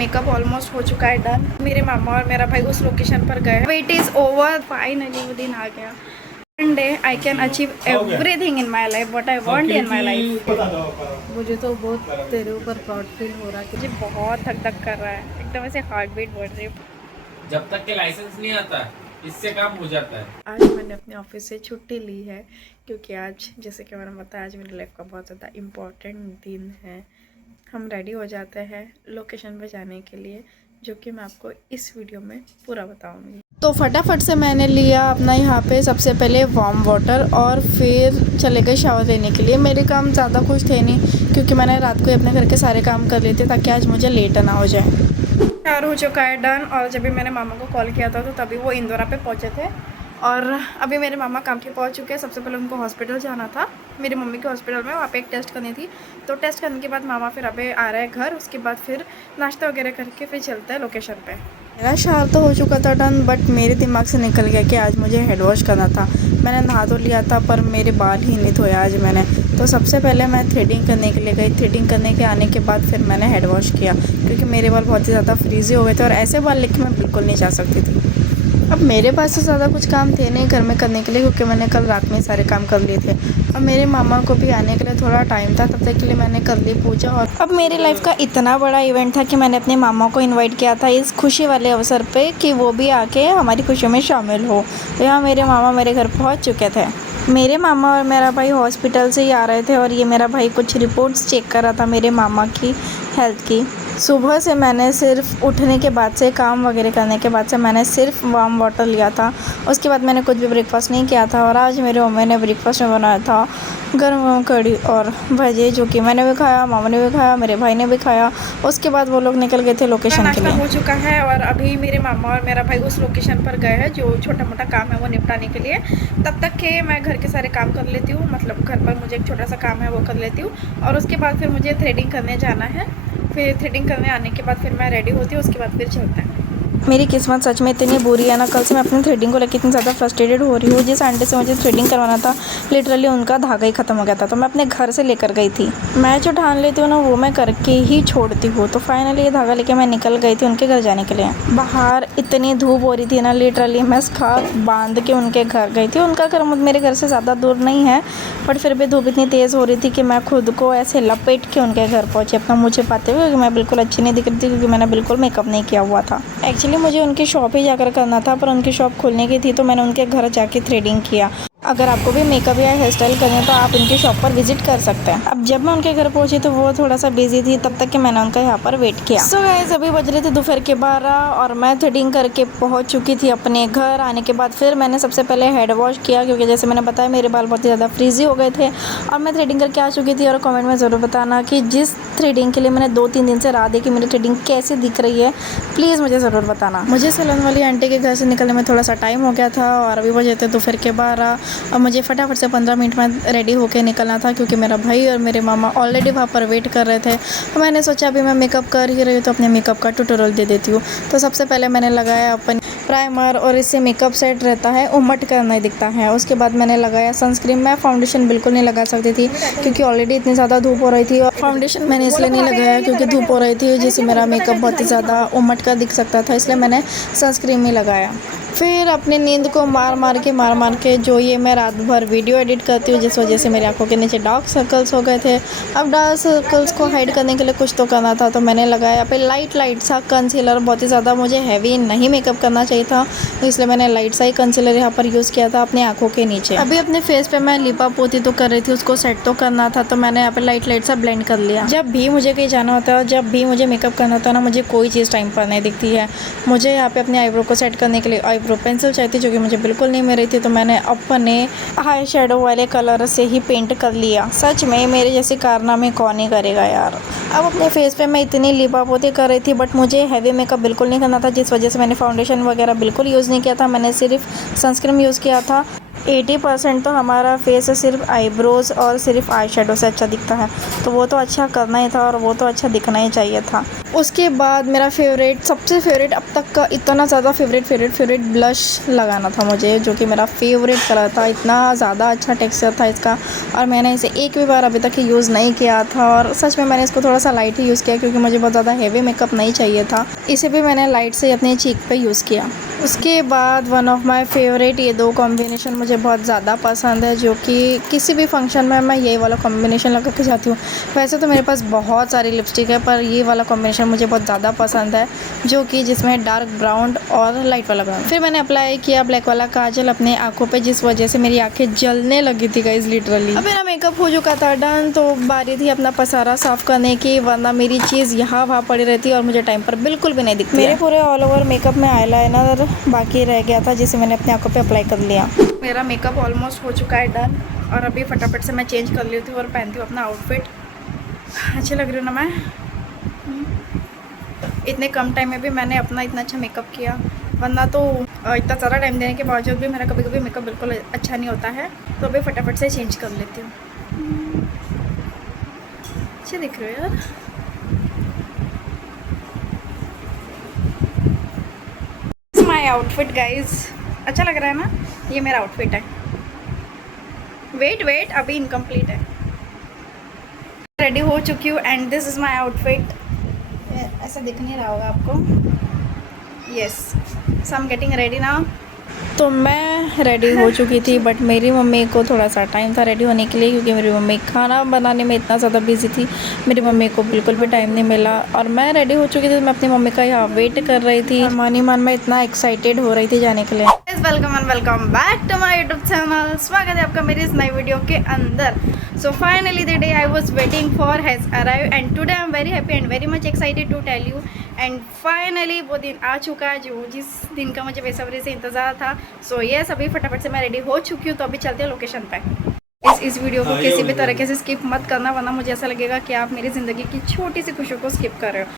Makeup almost हो चुका है डन। मेरे मामा और मेरा भाई उस लोकेशन पर गए। वेट इज़ ओवर, फाइनली वो दिन आ गया। One day I can achieve everything in my life what I want in my life. मुझे तो बहुत तेरे ऊपर प्राउड फील हो रहा है। मुझे बहुत धक धक कर रहा है, एकदम ऐसे हार्ट बीट बढ़ रही है। जब तक के लाइसेंस नहीं आता इससे काम हो जाता है। आज मैंने अपने ऑफिस से छुट्टी ली है क्योंकि आज, जैसे कि मैंने बताया, आज मेरी लाइफ का बहुत ज़्यादा इम्पोर्टेंट दिन है। हम रेडी हो जाते हैं लोकेशन पे जाने के लिए, जो कि मैं आपको इस वीडियो में पूरा बताऊंगी। तो फटाफट से मैंने लिया अपना यहाँ पे सबसे पहले वार्म वाटर और फिर चले गए शावर लेने के लिए। मेरे काम ज़्यादा कुछ थे नहीं क्योंकि मैंने रात को ही अपने घर के सारे काम कर लिए थे ताकि आज मुझे लेट ना हो जाए। शावर हो चुका है डन। और जब भी मैंने मामा को कॉल किया था तो तभी वो इंदौरा पे पहुँचे थे और अभी मेरे मामा काम के पहुँच चुके हैं। सबसे पहले उनको हॉस्पिटल जाना था, मेरी मम्मी के हॉस्पिटल में, वहाँ पे एक टेस्ट करनी थी। तो टेस्ट करने के बाद मामा फिर अभी आ रहे हैं घर। उसके बाद फिर नाश्ता वगैरह करके फिर चलते हैं लोकेशन पे। मेरा शावर तो हो चुका था डन, बट मेरे दिमाग से निकल गया कि आज मुझे हेड वॉश करना था। मैंने नहा तो लिया था पर मेरे बाल ही नहीं धोया आज मैंने। तो सबसे पहले मैं थ्रेडिंग करने के लिए गई। थ्रेडिंग करने के आने के बाद फिर मैंने हेड वॉश किया क्योंकि मेरे बाल बहुत ही ज़्यादा फ्रीजी हो गए थे और ऐसे बाल लेके मैं बिल्कुल नहीं जा सकती थी। अब मेरे पास तो ज़्यादा कुछ काम थे नहीं घर में करने के लिए क्योंकि मैंने कल रात में सारे काम कर लिए थे और मेरे मामा को भी आने के लिए थोड़ा टाइम था, तब तक के लिए मैंने कर ली पूजा। और अब मेरी लाइफ का इतना बड़ा इवेंट था कि मैंने अपने मामा को इनवाइट किया था इस खुशी वाले अवसर पे कि वो भी आके हमारी खुशियों में शामिल हो। तो यहाँ मेरे मामा मेरे घर पहुँच चुके थे। मेरे मामा और मेरा भाई हॉस्पिटल से ही आ रहे थे और ये मेरा भाई कुछ रिपोर्ट्स चेक कर रहा था मेरे मामा की हेल्थ की। सुबह से मैंने सिर्फ उठने के बाद से, काम वगैरह करने के बाद से मैंने सिर्फ वार्म वाटर लिया था। उसके बाद मैंने कुछ भी ब्रेकफास्ट नहीं किया था। और आज मेरे मम्मी ने ब्रेकफास्ट में बनाया था गर्म कढ़ी और भजे, जो कि मैंने भी खाया, मामा ने भी खाया, मेरे भाई ने भी खाया। उसके बाद वो लोग निकल गए थे लोकेशन के लिए। हो चुका है और अभी मेरे मामा और मेरा भाई उस लोकेशन पर गए हैं जो छोटा मोटा काम है वो निपटाने के लिए। तब तक के मैं घर के सारे काम कर लेती हूँ, मतलब घर पर मुझे एक छोटा सा काम है वो कर लेती हूँ। और उसके बाद फिर मुझे थ्रेडिंग करने जाना है। फिर थ्रेडिंग करने आने के बाद फिर मैं रेडी होती हूँ, उसके बाद फिर चलते हैं। मेरी किस्मत सच में इतनी बुरी है ना, कल से मैं अपनी थ्रेडिंग को लेकर इतनी ज़्यादा फ्रस्ट्रेटेड हो रही हूँ। जिस आंटी से मुझे थ्रेडिंग करवाना था लिटरली उनका धागा ही ख़त्म हो गया था, तो मैं अपने घर से लेकर गई थी। मैं जो ठान लेती हूँ ना वो मैं करके ही छोड़ती हूँ। तो फाइनली ये धागा लेके मैं निकल गई थी उनके घर जाने के लिए। बाहर इतनी धूप हो रही थी ना, लिटरली मैं स्कार्फ बांध के उनके घर गई थी। उनका घर मेरे घर से ज़्यादा दूर नहीं है, बट फिर भी धूप इतनी तेज़ हो रही थी कि मैं खुद को ऐसे लपेट के उनके घर पहुँची अपना मुँह छिपाते हुए। मैं बिल्कुल अच्छी नहीं दिख रही थी क्योंकि मैंने बिल्कुल मेकअप नहीं किया हुआ था। एक्चुअली मुझे उनकी शॉप ही जाकर करना था पर उनकी शॉप खुलने की थी, तो मैंने उनके घर जाके थ्रेडिंग किया। अगर आपको भी मेकअप या हेयर स्टाइल करनी है तो आप इनकी शॉप पर विजिट कर सकते हैं। अब जब मैं उनके घर पहुंची तो वो थोड़ा सा बिजी थी, तब तक कि मैंने उनका यहाँ पर वेट किया। सो गाइस अभी बज रहे थे दोपहर के 12 और मैं थ्रेडिंग करके पहुंच चुकी थी अपने घर। आने के बाद फिर मैंने सबसे पहले हेड वॉश किया क्योंकि जैसे मैंने बताया मेरे बाल बहुत ही ज़्यादा फ्रीजी हो गए थे और मैं थ्रेडिंग करके आ चुकी थी। और कमेंट में ज़रूर बताना कि जिस थ्रेडिंग के लिए मैंने 2-3 दिन से राह दी कि मेरी थ्रेडिंग कैसे दिख रही है, प्लीज़ मुझे ज़रूर बताना। मुझे सैलून वाली आंटी के घर से निकलने में थोड़ा सा टाइम हो गया था और अभी बजे थे दोपहर के 12 और मुझे फटाफट से 15 मिनट में रेडी होके निकलना था क्योंकि मेरा भाई और मेरे मामा ऑलरेडी वहाँ पर वेट कर रहे थे। तो मैंने सोचा अभी मैं मेकअप कर ही रही हूँ तो अपने मेकअप का ट्यूटोरियल दे देती हूँ। तो सबसे पहले मैंने लगाया अपन प्राइमर और इससे मेकअप सेट रहता है, उमट कर नहीं दिखता है। उसके बाद मैंने लगाया सनस्क्रीन। मैं फाउंडेशन बिल्कुल नहीं लगा सकती थी क्योंकि ऑलरेडी इतनी ज़्यादा धूप हो रही थी और फाउंडेशन मैंने इसलिए नहीं लगाया क्योंकि धूप हो रही थी जिससे मेरा मेकअप बहुत ही ज़्यादा उमट कर दिख सकता था, इसलिए मैंने सनस्क्रीन ही लगाया। फिर अपनी नींद को मार मार के जो ये मैं रात भर वीडियो एडिट करती हूँ जिस वजह से मेरी आंखों के नीचे डार्क सर्कल्स हो गए थे। अब डार्क सर्कल्स को हाइड करने के लिए कुछ तो करना था, तो मैंने लगाया पे लाइट सा कंसीलर। बहुत ही ज़्यादा मुझे हैवी नहीं मेकअप करना चाहिए था, इसलिए मैंने लाइट सा ही कंसीलर यहाँ पर यूज़ किया था अपनी आंखों के नीचे। अभी अपने फेस पे मैं लिपा पोती तो कर रही थी, उसको सेट तो करना था, तो मैंने यहाँ पे लाइट सा ब्लेंड कर लिया। जब भी मुझे कहीं जाना होता है, जब भी मुझे मेकअप करना होता है ना, मुझे कोई चीज़ टाइम पर नहीं दिखती है। मुझे यहाँ पे अपने आईब्रो को सेट करने के लिए आईब्रो पेंसिल चाहिए थी जो कि मुझे बिल्कुल नहीं मिल रही थी, तो मैंने अपने आई शेडो वाले कलर से ही पेंट कर लिया। सच में मेरे जैसे कारनामे कौन ही करेगा यार। अब अपने फेस पे मैं इतनी लिपा पोती कर रही थी बट मुझे हैवी मेकअप बिल्कुल नहीं करना था, जिस वजह से मैंने फाउंडेशन वगैरह बिल्कुल यूज़ नहीं किया था। मैंने सिर्फ सनस्क्रीन यूज़ किया था। 80% तो हमारा फेस सिर्फ आईब्रोज़ और सिर्फ आई शेडो से अच्छा दिखता है, तो वो तो अच्छा करना ही था और वो तो अच्छा दिखना ही चाहिए था। उसके बाद मेरा फेवरेट, सबसे फेवरेट अब तक का, इतना ज़्यादा फेवरेट ब्लश लगाना था मुझे, जो कि मेरा फेवरेट कलर था। इतना ज़्यादा अच्छा टेक्सचर था इसका, और मैंने इसे एक भी बार अभी तक यूज़ नहीं किया था। और सच में मैंने इसको थोड़ा सा लाइट ही यूज़ किया, क्योंकि मुझे बहुत ज़्यादा हेवी मेकअप नहीं चाहिए था। इसे भी मैंने लाइट से अपने चीक पे यूज़ किया। उसके बाद वन ऑफ माई फेवरेट, ये दो कॉम्बिनेशन मुझे बहुत ज़्यादा पसंद है, जो कि किसी भी फंक्शन में मैं यही वाला कॉम्बिनेशन लगा के जाती हूँ। वैसे तो मेरे पास बहुत सारी लिपस्टिक है, पर ये वाला कॉम्बिनेशन मुझे बहुत ज़्यादा पसंद है, जो कि जिसमें डार्क ब्राउन और लाइट वाला ब्राउन। फिर मैंने अप्लाई किया ब्लैक वाला काजल अपने आँखों पे, जिस वजह से मेरी आँखें जलने लगी थी गाइस, लिटरली। अब मेरा मेकअप हो चुका था डन, तो बारी थी अपना पसारा साफ़ करने की, वरना मेरी चीज़ यहाँ वहाँ पड़ी रहती और मुझे टाइम पर बिल्कुल भी नहीं दिखती। मेरे पूरे ऑल ओवर मेकअप में आईलाइनर बाकी रह गया था, जिसे मैंने अपने आँखों पे अप्लाई कर लिया। मेरा मेकअप ऑलमोस्ट हो चुका है डन, और अभी फटाफट से मैं चेंज कर लेती हूँ और पहनती हूँ अपना आउटफिट। अच्छी लग रही हूँ ना मैं? इतने कम टाइम में भी मैंने अपना इतना अच्छा मेकअप किया, वरना तो इतना ज़्यादा टाइम देने के बावजूद भी मेरा कभी कभी मेकअप बिल्कुल अच्छा नहीं होता है। तो अभी फटाफट से चेंज कर लेती हूँ। अच्छे दिख रहे हो यार। माय आउटफिट गाइज, अच्छा लग रहा है ना? ये मेरा आउटफिट है। वेट अभी इनकम्प्लीट है। रेडी हो चुकी हूँ and this is my outfit. ऐसा दिख नहीं रहा होगा आपको। Yes, so I am getting ready now. तो मैं रेडी हो चुकी थी, बट मेरी मम्मी को थोड़ा सा टाइम था रेडी होने के लिए, क्योंकि मेरी मम्मी खाना बनाने में इतना ज़्यादा बिजी थी, मेरी मम्मी को बिल्कुल भी टाइम नहीं मिला। और मैं रेडी हो चुकी थी, तो मैं अपनी मम्मी का यहाँ वेट कर रही थी, और मान ही मान मैं इतना एक्साइटेड हो रही थी जाने के लिए। Welcome and welcome back to my YouTube channel. स्वागत है आपका मेरी इस नई वीडियो के अंदर। So finally the day I was waiting for has arrived and today I am very happy and very much excited to tell you. And finally वो दिन आ चुका है जो जिस दिन का मुझे बेसब्री से इंतज़ार था। सो यस, अभी फटाफट से मैं रेडी हो चुकी हूँ, तो अभी चलते हैं लोकेशन पे। इस वीडियो को किसी भी तरीके से स्किप मत करना, वरना मुझे ऐसा लगेगा कि आप मेरी ज़िंदगी की छोटी सी खुशियों को स्किप कर रहे हो।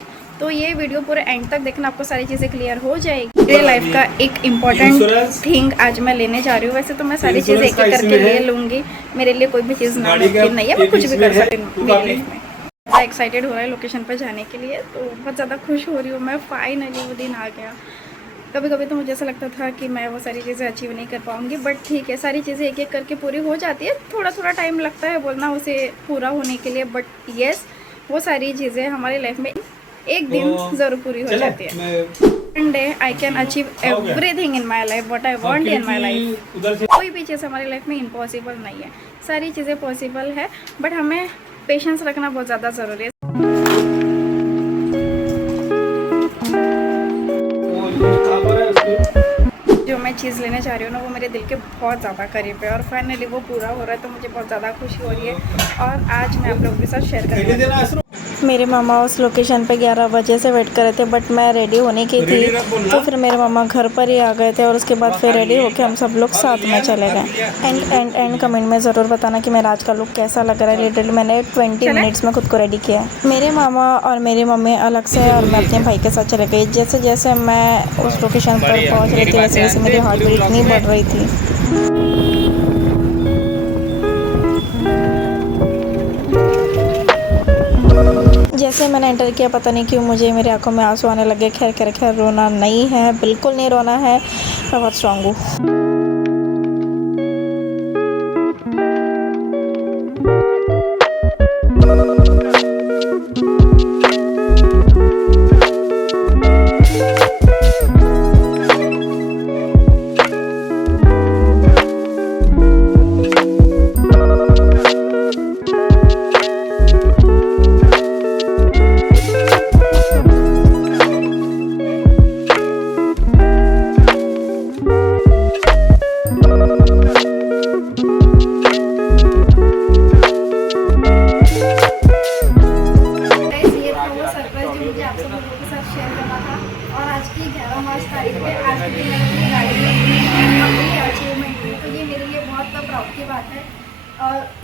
तो ये वीडियो पूरे एंड तक देखना, आपको सारी चीज़ें क्लियर हो जाएगी। मेरे लाइफ का एक इम्पॉर्टेंट थिंग आज मैं लेने जा रही हूँ। वैसे तो मैं सारी चीज़ें एक एक करके ले लूँगी, मेरे लिए कोई भी चीज़ नामुमकिन नहीं है, मैं कुछ भी कर सकती हूँ मेरे लाइफ में। ज़्यादा एक्साइटेड हो रहा है लोकेशन पर जाने के लिए, तो बहुत ज़्यादा खुश हो रही हूँ मैं। फाइनली वो दिन आ गया। कभी कभी तो मुझे ऐसा लगता था कि मैं वो सारी चीज़ें अचीव नहीं कर पाऊँगी, बट ठीक है, सारी चीज़ें एक एक करके पूरी हो जाती है। थोड़ा थोड़ा टाइम लगता है बोलना उसे पूरा होने के लिए, बट येस, वो सारी चीज़ें हमारी लाइफ में एक दिन ज़रूर पूरी हो जाती है। One day I can achieve everything in my life what I want in my life. कोई भी चीज़ हमारी लाइफ में इम्पॉसिबल नहीं है, सारी चीज़ें पॉसिबल है, बट हमें पेशेंस रखना बहुत ज़्यादा ज़रूरी है। जो मैं चीज़ लेने जा रही हूँ ना, वो मेरे दिल के बहुत ज़्यादा करीब है, और फाइनली वो पूरा हो रहा है, तो मुझे बहुत ज़्यादा खुशी हो रही है। और आज मैं आप लोगों के साथ शेयर करूँगी। मेरे मामा उस लोकेशन पे 11 बजे से वेट कर रहे थे, बट मैं रेडी होने की थी, तो फिर मेरे मामा घर पर ही आ गए थे, और उसके बाद फिर रेडी होके हम सब लोग साथ में चले गए। एंड कमेंट में ज़रूर बताना कि मेरा आज का लुक कैसा लग रहा है। लिटरली मैंने 20 मिनट्स में खुद को रेडी किया। मेरे मामा और मेरी मम्मी अलग से, और मैं अपने भाई के साथ चले गई। जैसे जैसे मैं उस लोकेशन पर पहुँच रही थी, वैसे वैसे मेरी हार्ट बीट इतनी बढ़ रही थी। जैसे मैंने एंटर किया, पता नहीं क्यों मुझे मेरी आंखों में आंसू आने लगे। खैर रोना नहीं है, बिल्कुल नहीं रोना है, मैं बहुत स्ट्रॉन्ग हूँ।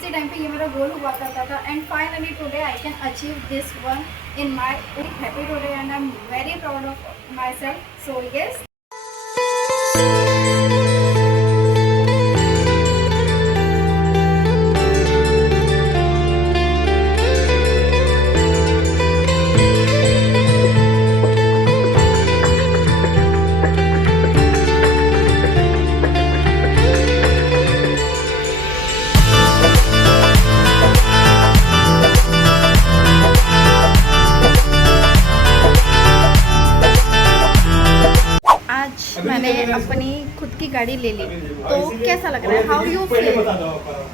इसी टाइम पे ये मेरा गोल हुआ करता था, and finally today I can achieve this one in my happy today and I am very proud of my self. So yes, अपनी खुद की गाड़ी ले ली, तो कैसा लग रहा है? How you feel?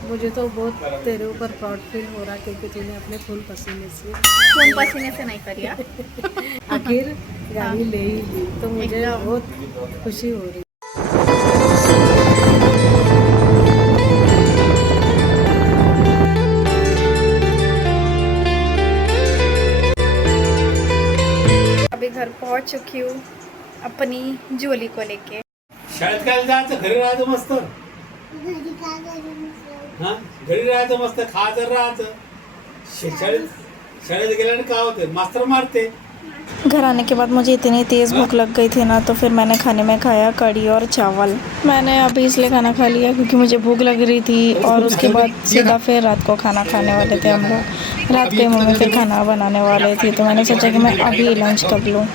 मुझे तो बहुत तेरे ऊपर प्राउड फील हो रहा क्योंकि तूने अपने फुल पसीने से खून पसीने से नहीं करी है। आखिर गाड़ी ले ही ली, तो मुझे एकदम। बहुत खुशी हो रही। अभी घर पहुंच चुकी हूँ अपनी जोली को लेके। शाळेत काय जायचं, घरी राहायचं मस्त. हा घरी राहायचं मस्त, खायचं राहायचं. शाळेत गेल्याने काय होतं, मास्तर मारते. घर आने के बाद मुझे इतनी तेज़ भूख लग गई थी ना, तो फिर मैंने खाने में खाया कढ़ी और चावल। मैंने अभी इसलिए खाना खा लिया क्योंकि मुझे भूख लग रही थी, और उसके बाद सीधा फिर रात को खाना खाने वाले थे हम लोग। रात को ही मम्मी फिर खाना बनाने वाले थी, तो मैंने सोचा कि मैं अभी लंच कर लूँ।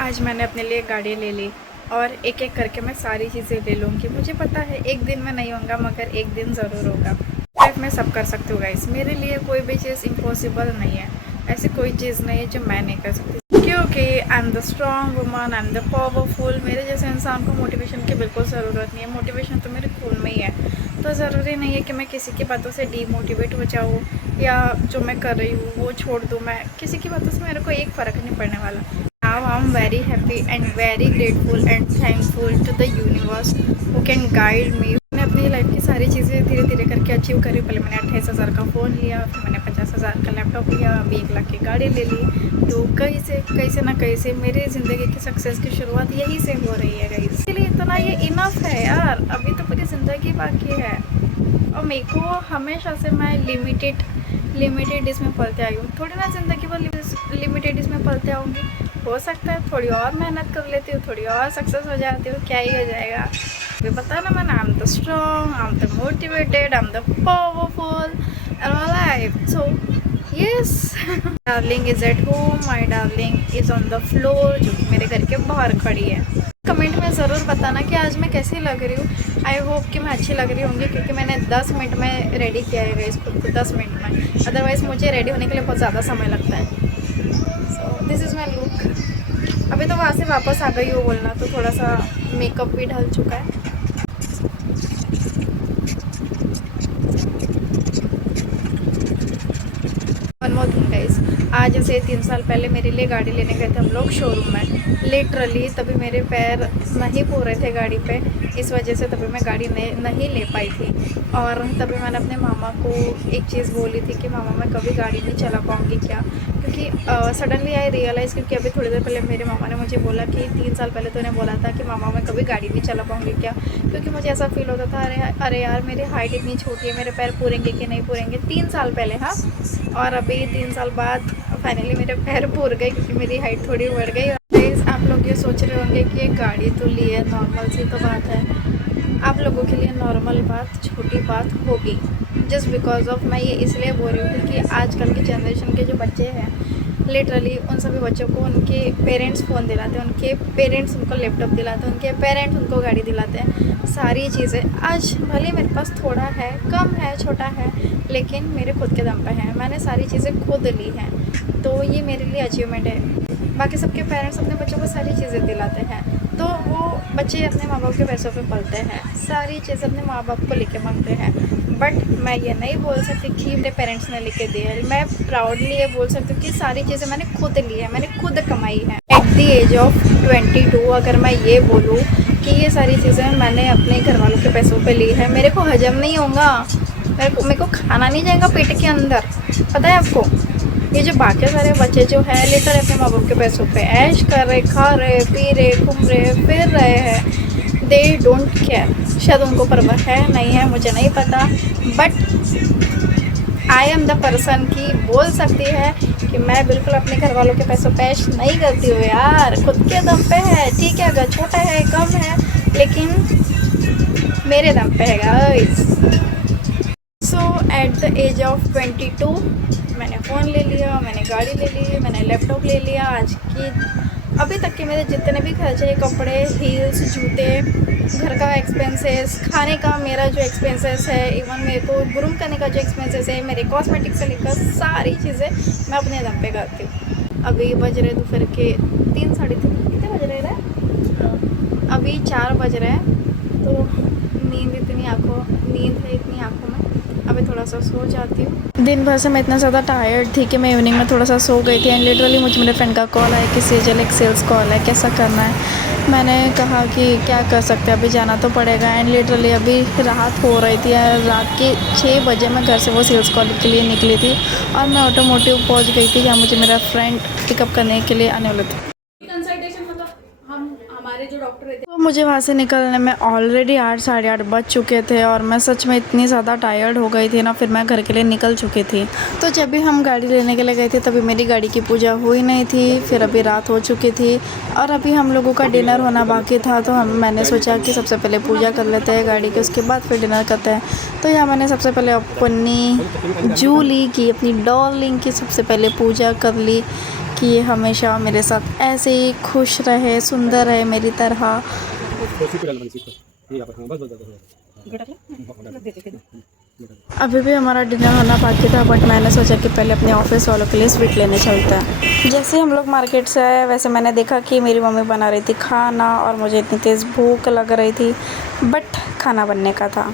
आज मैंने अपने लिए गाड़ी ले ली और एक एक करके मैं सारी चीज़ें ले लूँगी। मुझे पता है एक दिन में नहीं होगा, मगर एक दिन ज़रूर होगा। लाइफ में सब कर सकती हूँ गाइस, मेरे लिए कोई भी चीज़ इम्पॉसिबल नहीं है। ऐसी कोई चीज़ नहीं है जो मैं नहीं कर सकती, क्योंकि I am the strong woman, I am the powerful. मेरे जैसे इंसान को मोटिवेशन की बिल्कुल ज़रूरत नहीं है। मोटिवेशन तो मेरे खून में ही है, तो ज़रूरी नहीं है कि मैं किसी की बातों से डीमोटिवेट हो जाऊँ या जो मैं कर रही हूँ वो छोड़ दूँ। मैं किसी की बातों से मेरे को एक फ़र्क नहीं पड़ने वाला। Now I'm very happy and very grateful and thankful to the universe who can guide me। मैंने अपनी लाइफ की सारी चीज़ें धीरे धीरे करके अचीव करी। पहले मैंने 28,000 का फ़ोन लिया, फिर मैंने 50,000 का लैपटॉप लिया, अभी 1 लाख की गाड़ी ले ली। तो कहीं से ना कहीं से मेरी ज़िंदगी की सक्सेस की शुरुआत यहीं से हो रही है गाइस। इसलिए इतना ये इनफ है यार, अभी तो पूरी ज़िंदगी बाकी है। और मेरे को हमेशा से मैं लिमिटेड इसमें पलते आई हूँ। थोड़ी ना ज़िंदगी भर लिमिटेड इसमें पलते आऊँगी। हो सकता है थोड़ी और मेहनत कर लेती हूँ, थोड़ी और सक्सेस हो जाती हूँ, क्या ही हो जाएगा। अभी पता ना मैंने, I am the strong, I am the motivated, I am the powerful in my life. So yes, darling is at home, my darling is on the floor, जो कि मेरे घर के बाहर खड़ी है। कमेंट में ज़रूर बताना कि आज मैं कैसी लग रही हूँ। आई होप कि मैं अच्छी लग रही होंगी, क्योंकि मैंने 10 मिनट में रेडी किया है इस खुद को, 10 मिनट में। अदरवाइज़ मुझे रेडी होने के लिए बहुत ज़्यादा समय लगता है। So this is my look. अभी तो वहाँ से वापस आ गई हो बोलना, तो थोड़ा सा मेकअप भी ढल चुका है। वन मोर थिंग गाइस, आज से 3 साल पहले मेरे लिए गाड़ी लेने गए थे हम लोग शोरूम में। लिटरली तभी मेरे पैर नहीं पो रहे थे गाड़ी पे, इस वजह से तभी मैं गाड़ी नहीं ले पाई थी। और तभी मैंने अपने मामा को एक चीज़ बोली थी कि मामा मैं कभी गाड़ी नहीं चला पाऊँगी क्या, क्योंकि सडनली आई रियलाइज़, क्योंकि अभी थोड़ी देर पहले मेरे मामा ने मुझे बोला कि 3 साल पहले तो उन्हें बोला था कि मामा मैं कभी गाड़ी नहीं चला पाऊँगी क्या, क्योंकि मुझे ऐसा फील होता था अरे यार मेरी हाइट इतनी छोटी है, मेरे पैर पूरेंगे कि नहीं पूरेंगे। 3 साल पहले, हाँ। और अभी 3 साल बाद फाइनली मेरे पैर पूर गए, क्योंकि मेरी हाइट थोड़ी बढ़ गई। गाइस आप लोग ये सोच रहे होंगे कि ये गाड़ी तो ली है, नॉर्मल सी तो बात है। आप लोगों के लिए नॉर्मल बात, छोटी बात होगी, जस्ट बिकॉज ऑफ मैं ये इसलिए बोल रही हूँ क्योंकि आजकल की जनरेशन के जो बच्चे हैं, लिटरली उन सभी बच्चों को उनके पेरेंट्स फ़ोन दिलाते हैं, उनके पेरेंट्स उनको लैपटॉप दिलाते हैं, उनके पेरेंट्स उनको गाड़ी दिलाते हैं। सारी चीज़ें आज भले मेरे पास थोड़ा है, कम है, छोटा है, लेकिन मेरे खुद के दम पे है। मैंने सारी चीज़ें खुद ली हैं, तो ये मेरे लिए अचीवमेंट है। बाकी सबके पेरेंट्स अपने बच्चों को सारी चीज़ें दिलाते हैं, तो वो बच्चे अपने माँ बाप के पैसों पे पलते हैं, सारी चीज़ें अपने माँ बाप को लेके मांगते हैं। बट मैं ये नहीं बोल सकती कि मेरे पेरेंट्स ने लेके दिए है। मैं प्राउडली ये बोल सकती हूँ कि सारी चीज़ें मैंने खुद ली है, मैंने खुद कमाई है। एट द एज ऑफ 22 अगर मैं ये बोलूँ कि ये सारी चीज़ें मैंने अपने घर वालों के पैसों पे ली है, मेरे को हजम नहीं होगा, मेरे को खाना नहीं जाएगा पेट के अंदर। पता है आपको, ये जो बाकी सारे बच्चे जो है लिटर अपने माँ बाप के पैसों पे ऐश कर रहे, खा रहे, पी रहे, घूम रहे, फिर रहे हैं, दे डोंट केयर। शायद उनको परवाह है, नहीं है, मुझे नहीं पता, but I am the person की बोल सकती है कि मैं बिल्कुल अपने घर वालों के पैसों पे ऐश नहीं करती हूँ यार, खुद के दम पे है। ठीक है, अगर छोटा है, कम है, लेकिन मेरे दम पे है guys. So at the age of 22 मैंने फ़ोन ले लिया, मैंने गाड़ी ले ली, मैंने लैपटॉप ले लिया। आज की अभी तक के मेरे जितने भी खर्चे, कपड़े, हील्स, जूते, घर का एक्सपेंसेस, खाने का मेरा जो एक्सपेंसेस है, इवन मेरे को ग्रूम करने का जो एक्सपेंसेस है, मेरे कॉस्मेटिक्स से लेकर सारी चीज़ें मैं अपने दम पे करती हूँ। अभी बज रहे दोपहर के 3 साढ़े 3, कितने बज रहे हैं? अभी 4 बज रहे हैं, तो नींद है इतनी आँखों में। अभी थोड़ा सा सो जाती हूँ। दिन भर से मैं इतना ज़्यादा टायर्ड थी कि मैं इवनिंग में थोड़ा सा सो गई थी। एंड लिटरली मुझे मेरे फ्रेंड का कॉल आया कि सेजल एक सेल्स कॉल है, कैसा करना है। मैंने कहा कि क्या कर सकते हैं, अभी जाना तो पड़ेगा। एंड लिटरली अभी रात हो रही थी, रात के 6 बजे मैं घर से वो सेल्स कॉल के लिए निकली थी और मैं ऑटोमोटिव पहुंच गई थी जहाँ मुझे मेरा फ्रेंड पिकअप करने के लिए आने वाला था। कंसल्टेशन मतलब हम हमारे जो डॉक्टर रहते तो मुझे वहाँ से निकलने में ऑलरेडी 8 साढ़े 8 बज चुके थे और मैं सच में इतनी ज़्यादा टायर्ड हो गई थी ना, फिर मैं घर के लिए निकल चुकी थी। तो जब भी हम गाड़ी लेने के लिए गए थे तभी मेरी गाड़ी की पूजा हुई नहीं थी। फिर अभी रात हो चुकी थी और अभी हम लोगों का डिनर होना बाकी था। तो मैंने सोचा कि सबसे पहले पूजा कर लेते हैं गाड़ी की, उसके बाद फिर डिनर करते हैं। तो यहाँ मैंने सबसे पहले अपनी जूली की, अपनी डॉर्लिंग की सबसे पहले पूजा कर ली कि ये हमेशा मेरे साथ ऐसे ही खुश रहे, सुंदर रहे मेरी तरह। अभी भी हमारा डिनर होना बाकी था, बट मैंने सोचा कि पहले अपने ऑफिस वालों के लिए स्वीट लेने चलते हैं। जैसे हम लोग मार्केट से आए वैसे मैंने देखा कि मेरी मम्मी बना रही थी खाना और मुझे इतनी तेज़ भूख लग रही थी, बट खाना बनने का था।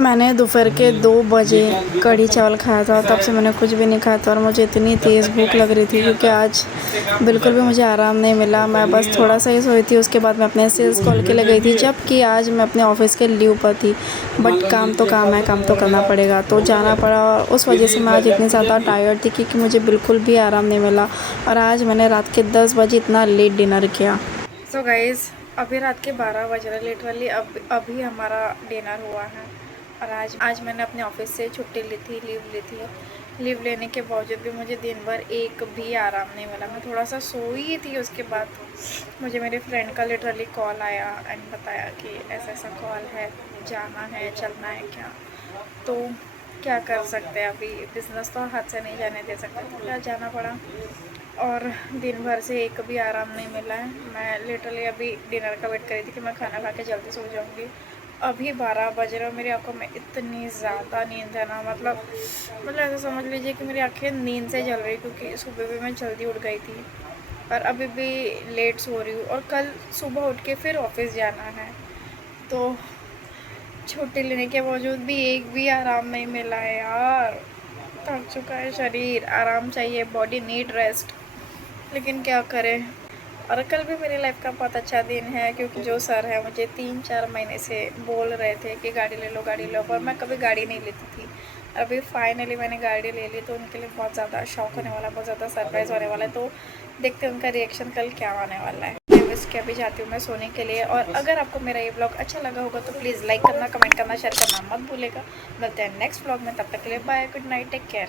मैंने दोपहर के 2 बजे कढ़ी चावल खाया था, तब से मैंने कुछ भी नहीं खाया था और मुझे इतनी तेज़ भूख लग रही थी क्योंकि आज बिल्कुल भी मुझे आराम नहीं मिला। मैं बस थोड़ा सा ही सोई थी, उसके बाद मैं अपने सेल्स कॉल के लिए गई थी, जबकि आज मैं अपने ऑफिस के लीव पर थी। बट काम तो काम है, काम तो करना पड़ेगा, तो जाना पड़ा। और उस वजह से मैं आज इतनी ज़्यादा टायर्ड थी क्योंकि मुझे बिल्कुल भी आराम नहीं मिला और आज मैंने रात के 10 बजे इतना लेट डिनर किया। सो गाइज़, अभी रात के 12 बज रहे, लिटरली अभी हमारा डिनर हुआ है। और आज मैंने अपने ऑफिस से छुट्टी ली थी, लीव लेने के बावजूद भी मुझे दिन भर एक भी आराम नहीं मिला। मैं थोड़ा सा सोई थी, उसके बाद मुझे मेरे फ्रेंड का लिटरली कॉल आया एंड बताया कि ऐसा कॉल है, जाना है, चलना है क्या। तो क्या कर सकते हैं, अभी बिज़नेस तो हाथ से नहीं जाने दे सकते, तो क्या जाना पड़ा। और दिन भर से एक भी आराम नहीं मिला है। मैं लिटरली अभी डिनर का वेट कर रही थी कि मैं खाना खा के जल्दी सो जाऊँगी। अभी 12 बज रहे और मेरी आंखों में इतनी ज़्यादा नींद है ना, मतलब ऐसा समझ लीजिए कि मेरी आंखें नींद से जल रही, क्योंकि सुबह भी मैं जल्दी उठ गई थी और अभी भी लेट सो रही हूँ और कल सुबह उठ के फिर ऑफिस जाना है। तो छुट्टी लेने के बावजूद भी एक भी आराम नहीं मिला है यार। थक चुका है शरीर, आराम चाहिए, बॉडी नीड रेस्ट, लेकिन क्या करें। और कल भी मेरी लाइफ का बहुत अच्छा दिन है, क्योंकि जो सर है मुझे 3-4 महीने से बोल रहे थे कि गाड़ी ले लो, पर मैं कभी गाड़ी नहीं लेती थी। अभी फाइनली मैंने गाड़ी ले ली, तो उनके लिए बहुत ज़्यादा शौक होने वाला, बहुत ज़्यादा सरप्राइज़ होने वाला है। तो देखते हैं उनका रिएक्शन कल क्या आने वाला है। इसके अभी जाती हूँ मैं सोने के लिए। और अगर आपको मेरा ये ब्लॉग अच्छा लगा होगा तो प्लीज़ लाइक करना, कमेंट करना, शेयर करना मत भूलेगा। मिलते हैं नेक्स्ट ब्लॉग में, तब तक के लिए bye, good night, take care.